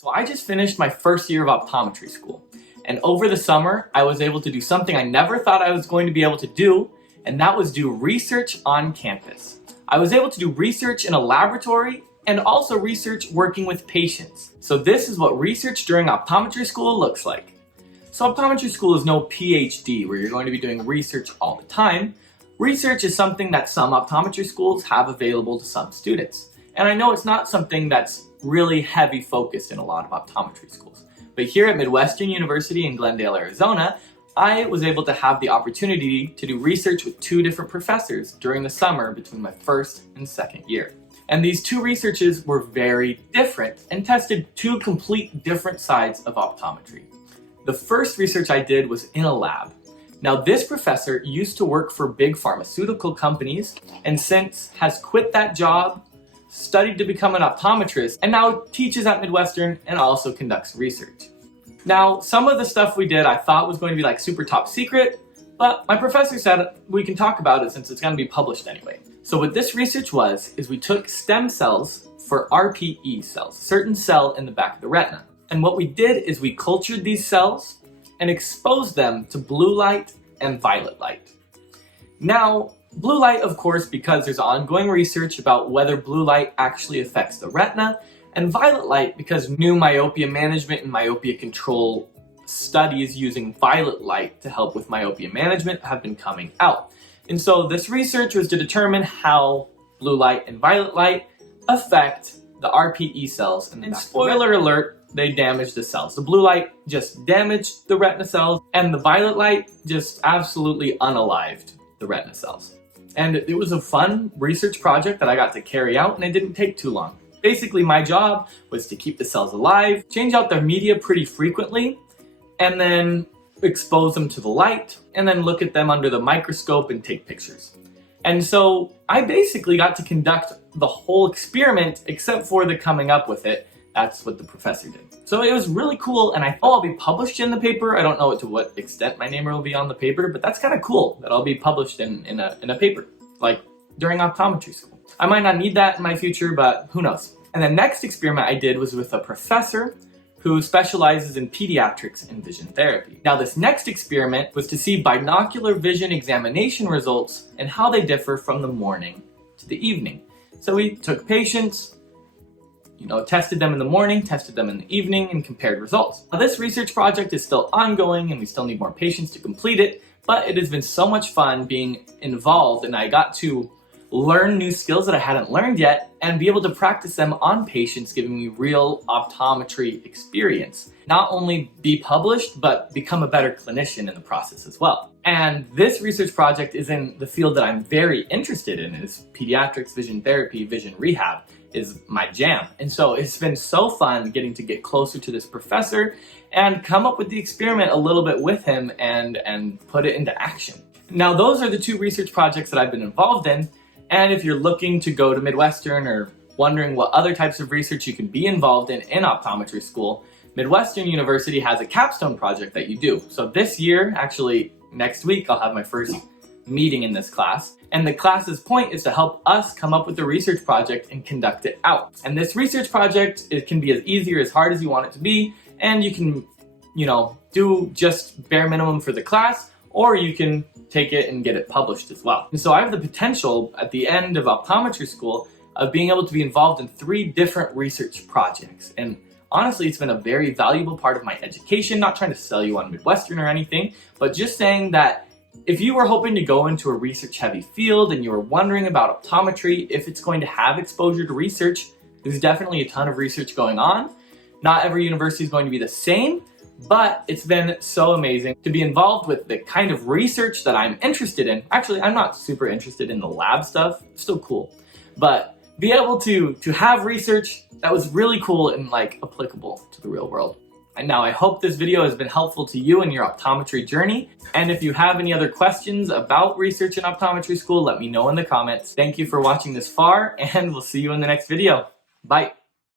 So I just finished my first year of optometry school. And over the summer, I was able to do something I never thought I was going to be able to do, and that was do research on campus. I was able to do research in a laboratory and also research working with patients. So this is what research during optometry school looks like. So optometry school is no PhD where you're going to be doing research all the time. Research is something that some optometry schools have available to some students. And I know it's not something that's really heavy focused in a lot of optometry schools. But here at Midwestern University in Glendale, Arizona, I was able to have the opportunity to do research with two different professors during the summer between my first and second year. And these two researches were very different and tested two complete different sides of optometry. The first research I did was in a lab. Now this professor used to work for big pharmaceutical companies and since has quit that job, studied to become an optometrist, and now teaches at Midwestern and also conducts research. Now, some of the stuff we did I thought was going to be like super top secret, but my professor said we can talk about it since it's going to be published anyway. So what this research is we took stem cells for RPE cells, a certain cell in the back of the retina. And what we did is we cultured these cells and exposed them to blue light and violet light. Now, blue light, of course, because there's ongoing research about whether blue light actually affects the retina, and violet light because new myopia management and myopia control studies using violet light to help with myopia management have been coming out. And so this research was to determine how blue light and violet light affect the RPE cells. And spoiler alert, they damaged the cells. The blue light just damaged the retina cells, and the violet light just absolutely unalived the retina cells. And it was a fun research project that I got to carry out, and it didn't take too long. Basically, my job was to keep the cells alive, change out their media pretty frequently, and then expose them to the light, and then look at them under the microscope and take pictures. And so I basically got to conduct the whole experiment except for the coming up with it. That's what the professor did. So it was really cool, and I know I'll be published in the paper. I don't know to what extent my name will be on the paper, but that's kind of cool that I'll be published in a paper, like during optometry school. I might not need that in my future, but who knows. And the next experiment I did was with a professor who specializes in pediatrics and vision therapy. Now this next experiment was to see binocular vision examination results and how they differ from the morning to the evening. So we took patients, tested them in the morning, tested them in the evening, and compared results. Now, this research project is still ongoing and we still need more patients to complete it, but it has been so much fun being involved, and I got to learn new skills that I hadn't learned yet and be able to practice them on patients, giving me real optometry experience. Not only be published, but become a better clinician in the process as well. And this research project is in the field that I'm very interested in, is pediatrics, vision therapy, vision rehab is my jam. And so it's been so fun getting to get closer to this professor and come up with the experiment a little bit with him and put it into action. Now those are the two research projects that I've been involved in. And if you're looking to go to Midwestern or wondering what other types of research you can be involved in optometry school, Midwestern University has a capstone project that you do. So this year, actually next week, I'll have my first meeting in this class. And the class's point is to help us come up with a research project and conduct it out. And this research project, it can be as easy or as hard as you want it to be. And you can, do just bare minimum for the class, or you can take it and get it published as well. And so I have the potential at the end of optometry school of being able to be involved in 3 different research projects. And honestly, it's been a very valuable part of my education, not trying to sell you on Midwestern or anything, but just saying that if you were hoping to go into a research-heavy field and you were wondering about optometry, if it's going to have exposure to research, there's definitely a ton of research going on. Not every university is going to be the same, but it's been so amazing to be involved with the kind of research that I'm interested in. Actually, I'm not super interested in the lab stuff. It's still cool. But be able to have research that was really cool and applicable to the real world. And now I hope this video has been helpful to you in your optometry journey. And if you have any other questions about research in optometry school, let me know in the comments. Thank you for watching this far, and we'll see you in the next video. Bye.